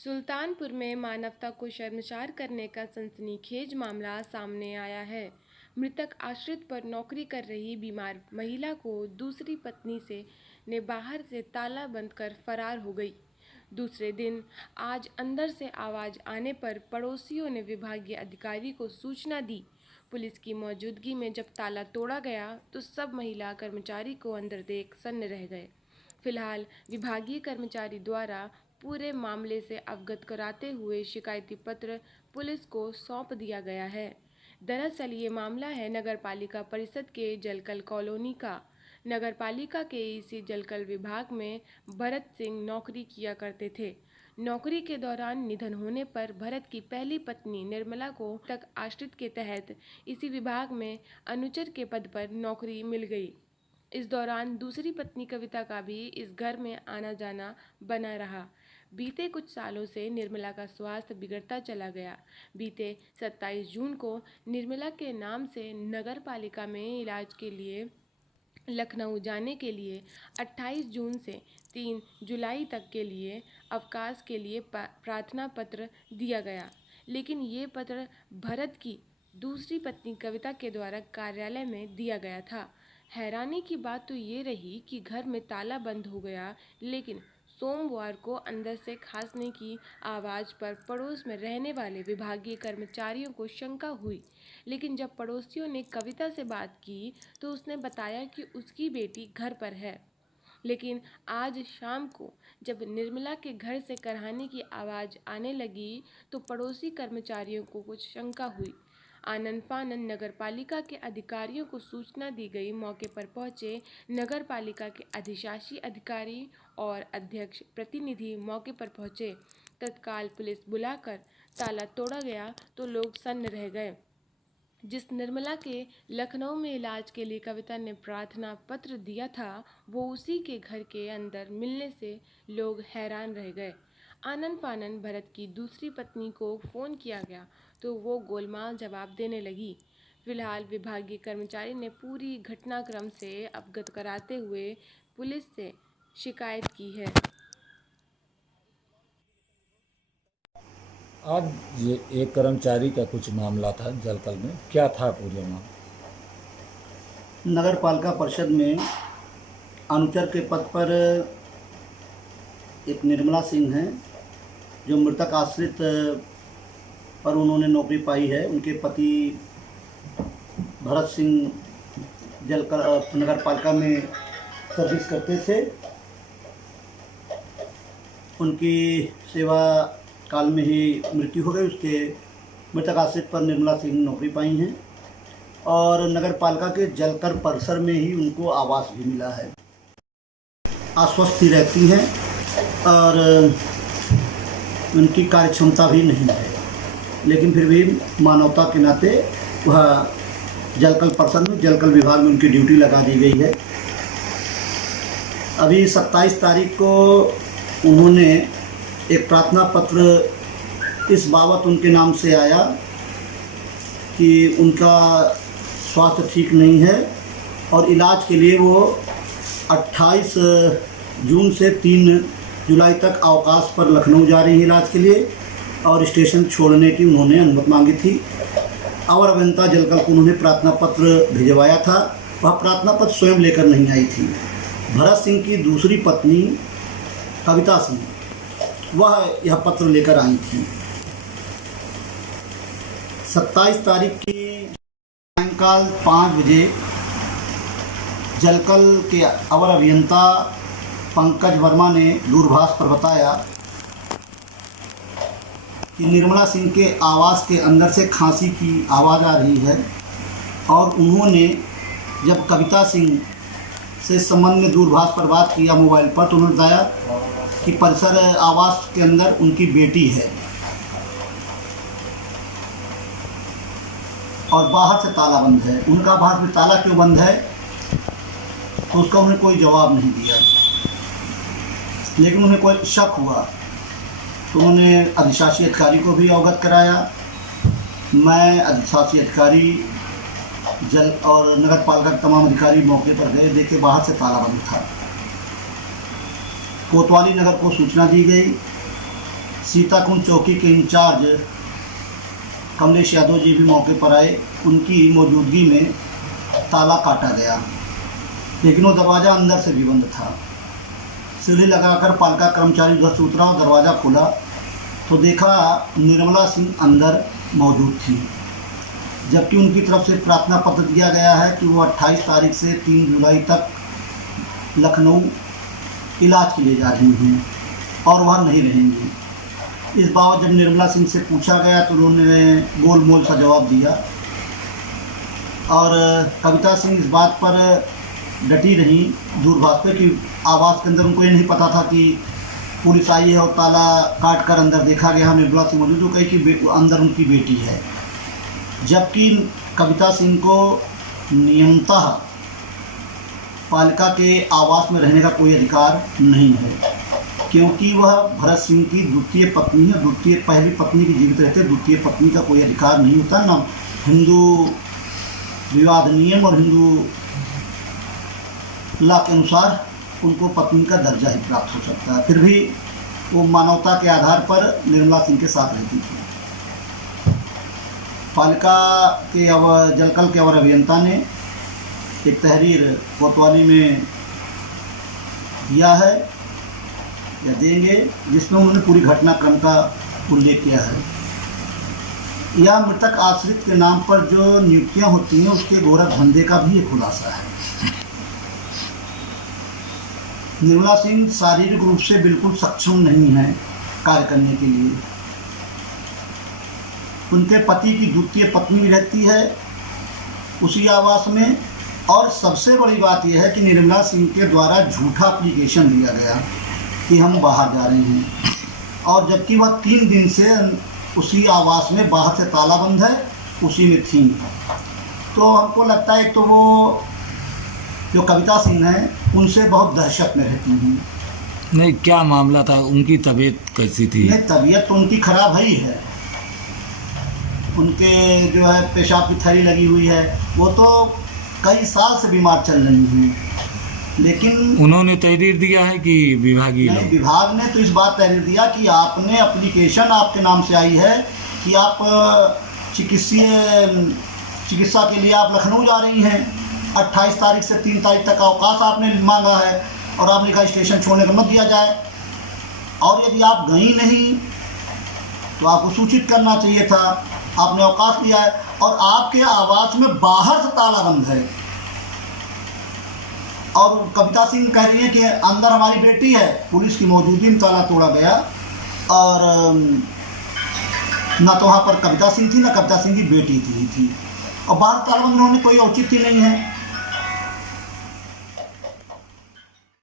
सुल्तानपुर में मानवता को शर्मसार करने का सनसनीखेज मामला सामने आया है। मृतक आश्रित पर नौकरी कर रही बीमार महिला को दूसरी पत्नी से ने बाहर से ताला बंद कर फरार हो गई। दूसरे दिन आज अंदर से आवाज आने पर पड़ोसियों ने विभागीय अधिकारी को सूचना दी। पुलिस की मौजूदगी में जब ताला तोड़ा गया तो सब महिला कर्मचारी को अंदर देख सन्न रह गए। फिलहाल विभागीय कर्मचारी द्वारा पूरे मामले से अवगत कराते हुए शिकायती पत्र पुलिस को सौंप दिया गया है। दरअसल ये मामला है नगरपालिका परिषद के जलकल कॉलोनी का। नगरपालिका के इसी जलकल विभाग में भरत सिंह नौकरी किया करते थे। नौकरी के दौरान निधन होने पर भरत की पहली पत्नी निर्मला को तक आश्रित के तहत इसी विभाग में अनुचर के पद पर नौकरी मिल गई। इस दौरान दूसरी पत्नी कविता का भी इस घर में आना जाना बना रहा। बीते कुछ सालों से निर्मला का स्वास्थ्य बिगड़ता चला गया। बीते 27 जून को निर्मला के नाम से नगर पालिका में इलाज के लिए लखनऊ जाने के लिए 28 जून से 3 जुलाई तक के लिए अवकाश के लिए प्रार्थना पत्र दिया गया, लेकिन ये पत्र भरत की दूसरी पत्नी कविता के द्वारा कार्यालय में दिया गया था। हैरानी की बात तो ये रही कि घर में ताला बंद हो गया, लेकिन सोमवार को अंदर से खांसने की आवाज़ पर पड़ोस में रहने वाले विभागीय कर्मचारियों को शंका हुई। लेकिन जब पड़ोसियों ने कविता से बात की तो उसने बताया कि उसकी बेटी घर पर है। लेकिन आज शाम को जब निर्मला के घर से करहाने की आवाज़ आने लगी तो पड़ोसी कर्मचारियों को कुछ शंका हुई। आनन फानन नगर पालिका के अधिकारियों को सूचना दी गई। मौके पर पहुंचे नगर पालिका के अधिशासी अधिकारी और अध्यक्ष प्रतिनिधि मौके पर पहुंचे। तत्काल पुलिस बुलाकर ताला तोड़ा गया तो लोग सन्न रह गए। जिस निर्मला के लखनऊ में इलाज के लिए कविता ने प्रार्थना पत्र दिया था, वो उसी के घर के अंदर मिलने से लोग हैरान रह गए। आनन फानन भरत की दूसरी पत्नी को फ़ोन किया गया तो वो गोलमाल जवाब देने लगी। फिलहाल विभागीय कर्मचारी ने पूरी घटनाक्रम से अवगत कराते हुए पुलिस से शिकायत की है। आज ये एक कर्मचारी का कुछ मामला था जलकल में, क्या था पूरे मामला? नगर पालिका परिषद में अनुचर के पद पर एक निर्मला सिंह हैं जो मृतक आश्रित पर उन्होंने नौकरी पाई है। उनके पति भरत सिंह जलकल नगर पालिका में सर्विस करते थे। उनकी सेवा काल में ही मृत्यु हो गई। उसके मृतक आश्रित पर निर्मला सिंह नौकरी पाई हैं और नगर पालिका के जलकर परिसर में ही उनको आवास भी मिला है। आश्वस्त ही रहती हैं और उनकी कार्यक्षमता भी नहीं है, लेकिन फिर भी मानवता के नाते वह जलकल परिसर में जलकल विभाग में उनकी ड्यूटी लगा दी गई है। अभी 27 तारीख को उन्होंने एक प्रार्थना पत्र इस बाबत उनके नाम से आया कि उनका स्वास्थ्य ठीक नहीं है और इलाज के लिए वो 28 जून से 3 जुलाई तक अवकाश पर लखनऊ जा रही हैं इलाज के लिए और स्टेशन छोड़ने की उन्होंने अनुमति मांगी थी। और अभियंता जलकल को उन्होंने प्रार्थना पत्र भिजवाया था। वह प्रार्थना पत्र स्वयं लेकर नहीं आई थी। भरत सिंह की दूसरी पत्नी कविता सिंह वह यह पत्र लेकर आई थी। 27 तारीख की सायंकाल 5 बजे जलकल के अवर अभियंता पंकज वर्मा ने दूरभाष पर बताया कि निर्मला सिंह के आवास के अंदर से खांसी की आवाज़ आ रही है और उन्होंने जब कविता सिंह से संबंध में दूरभाष पर बात किया मोबाइल पर तो उन्होंने बताया कि परिसर आवास के अंदर उनकी बेटी है और बाहर से ताला बंद है। उनका बाहर से ताला क्यों बंद है तो उसका उन्हें कोई जवाब नहीं दिया, लेकिन उन्हें कोई शक हुआ तो उन्होंने अधिशासी अधिकारी को भी अवगत कराया। मैं अधिशासी अधिकारी जल और नगर पालिका के तमाम अधिकारी मौके पर गए, देखे बाहर से ताला बंद था। कोतवाली नगर को सूचना दी गई सीताकुंड चौकी के इंचार्ज कमलेश यादव जी भी मौके पर आए। उनकी मौजूदगी में ताला काटा गया, लेकिन वो दरवाज़ा अंदर से भी बंद था। सीढ़ी लगाकर पालिका कर्मचारी उधर से उतरा और दरवाज़ा खोला तो देखा निर्मला सिंह अंदर मौजूद थी, जबकि उनकी तरफ से प्रार्थना पत्र दिया गया है कि वो 28 तारीख से 3 जुलाई तक लखनऊ इलाज के लिए जा रही हैं और वहाँ नहीं रहेंगी। इस बाबत जब निर्मला सिंह से पूछा गया तो उन्होंने गोल मोल सा जवाब दिया और कविता सिंह इस बात पर डटी रही दूरभाष पे कि आवास के अंदर उनको ये नहीं पता था कि पुलिस आई है और ताला काट कर अंदर देखा गया। निर्मला सिंह मौजूद, वो कही कि अंदर उनकी बेटी है, जबकि कविता सिंह को नियमतः पालिका के आवास में रहने का कोई अधिकार नहीं है, क्योंकि वह भरत सिंह की द्वितीय पत्नी है। पहली पत्नी की जीवित रहते द्वितीय पत्नी का कोई अधिकार नहीं होता। न हिंदू विवाह अधिनियम और हिंदू लॉ के अनुसार उनको पत्नी का दर्जा ही प्राप्त हो सकता है। फिर भी वो मानवता के आधार पर निर्मला सिंह के साथ रहती थी। पालिका के जलकल के अवर अभियंता ने एक तहरीर कोतवाली में दिया है या देंगे, जिसमें उन्होंने पूरी घटनाक्रम का उल्लेख किया है। यह मृतक आश्रित के नाम पर जो नियुक्तियां होती हैं उसके गोरख धंधे का भी एक खुलासा है। निर्मला सिंह शारीरिक रूप से बिल्कुल सक्षम नहीं है कार्य करने के लिए। उनके पति की द्वितीय पत्नी रहती है उसी आवास में, और सबसे बड़ी बात यह है कि निर्मला सिंह के द्वारा झूठा एप्लीकेशन दिया गया कि हम बाहर जा रहे हैं, और जबकि वह 3 दिन से उसी आवास में बाहर से ताला बंद है उसी में थी। तो हमको लगता है तो वो जो कविता सिंह हैं उनसे बहुत दहशत में रहती हैं। नहीं, क्या मामला था? उनकी तबीयत कैसी थी? नहीं, तबीयत तो उनकी खराब ही है। उनके जो है पेशाब की थैली लगी हुई है, वो तो कई साल से बीमार चल रही हैं, लेकिन उन्होंने तहरीर दिया है कि विभागीय? नहीं, विभाग ने तो इस बात तहरीर दिया कि आपने एप्लीकेशन आपके नाम से आई है कि आप चिकित्सा के लिए आप लखनऊ जा रही हैं। 28 तारीख से 3 तारीख तक अवकाश आपने मांगा है और आपने कहा स्टेशन छोड़ने का मत दिया जाए, और यदि आप गई नहीं तो आपको सूचित करना चाहिए था। आपने अवकाश लिया है और आपके आवास में बाहर से ताला बंद है, और कविता सिंह कह रही है कि अंदर हमारी बेटी है। पुलिस की मौजूदगी में ताला तोड़ा गया, और ना तो वहाँ पर कविता सिंह थी ना कविता सिंह की बेटी थी, और बाहर ताला बंद होने कोई औचित्य नहीं है।